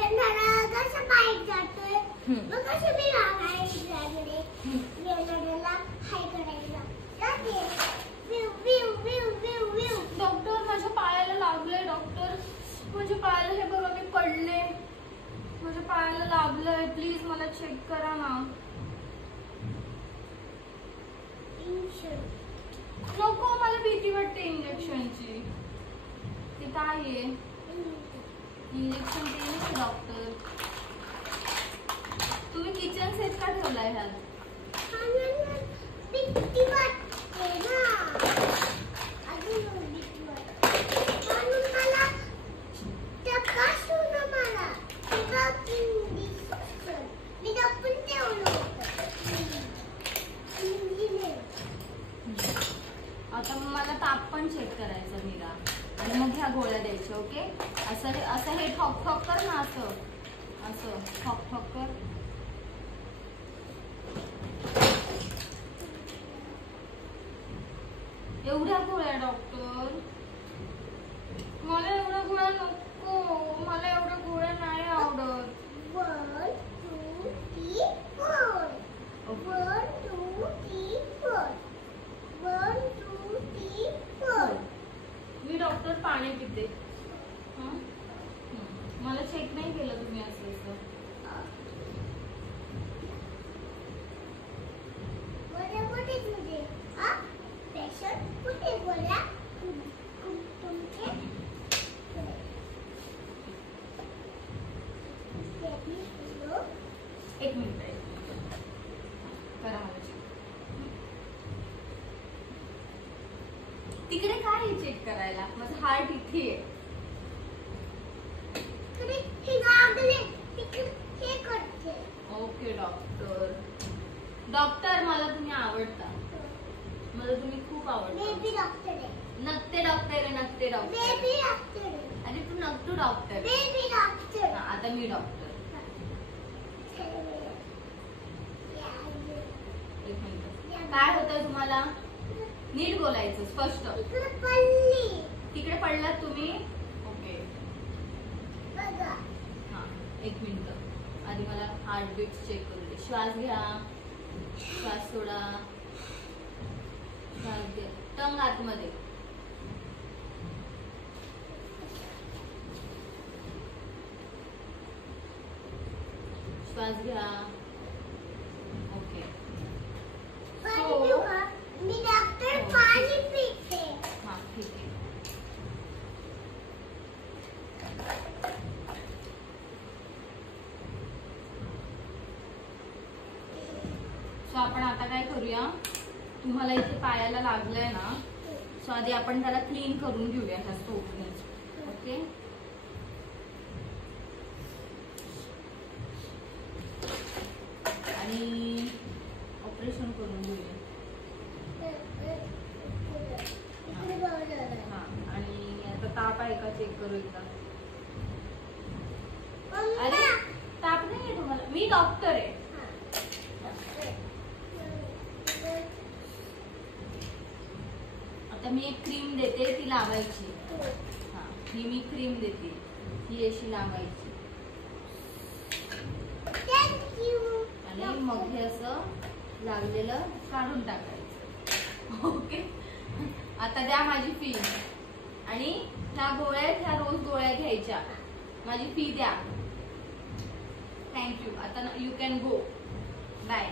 कसं बाहेर जातोय मग कसं मी राहणार वेळेला हाय करायला जाते विव विव विव विव विव. डॉक्टर माझ्या पायाला लागलंय. डॉक्टर माझ्या पायाला, हे बघा मी पडले, माझ्या पायाला लागलंय. प्लीज मला चेक करा ना. नको, मला भीती वाटते इंजेक्शनची. ते काय आहे इंजेक्शन? ते नाही डॉक्टर. तुम्ही किचन सेट का ठेवलाय ह्यात? आता मला ताप पण चेक करायचं मीरा, आणि मग ह्या गोळ्या द्यायच्या. ओके, असं हे ठॉक ठॉक कर ना, असं ठॉक ठॉक कर. एवढ्या गोळ्या डॉक्टर? मला एवढ्या गोळ्या नको, मला एवढ्या गोळ्या नाही आवडत. 1 2 3 4 1 2 3 4 1 2 3 4. मी डॉक्टर पाणी पिते. मला चेक नाही केलं तुम्ही असं. एक मिनिट करा मला चेक. तिकडे काय आहे चेक करायला? माझं हार्ट इथे आहे. Okay doctor. डॉक्टर मला तुम्ही आवडता, मला तुम्ही खूप आवडता. नक्ते डॉक्टर आहे, नक्ते डॉक्टर. अरे तू नक्तू डॉक्टर. आता मी डॉक्टर. एक मिनिट, काय होतं तुम्हाला? नीट बोलायचं, स्पष्ट. तिकडे पडलात तुम्ही? ओके हा, एक मिनिट. आधी मला हार्टबीट चेक करू दे. श्वास घ्या, श्वास सोडा, श्वास घ्या. टंग आतमध्ये. श्वास घ्या. ओके. मी डॉक्टर पाणी पिते. हा ठीक आहे. सो आपण आता काय करूया, तुम्हाला इथे पायाला लागलंय ना, सो आधी आपण त्याला क्लीन करून घेऊया ह्या सोपने. ओके, आणि ऑपरेशन करून घेऊया. हा, आणि आता ताप आहे का चेक करू एकदा. अरे ताप नाही आहे तुम्हाला? मी डॉक्टर आहे. आता मी एक क्रीम देते, ती लावायची. हा, ही मी क्रीम देते, ही अशी लावायची. आणि मग हे असं लागलेलं काढून टाकायचं. ओके, आता द्या माझी फी. आणि ह्या गोळ्या, ह्या रोज गोळ्या घ्यायच्या. माझी फी द्या. थँक्यू. आता यू कॅन गो. बाय.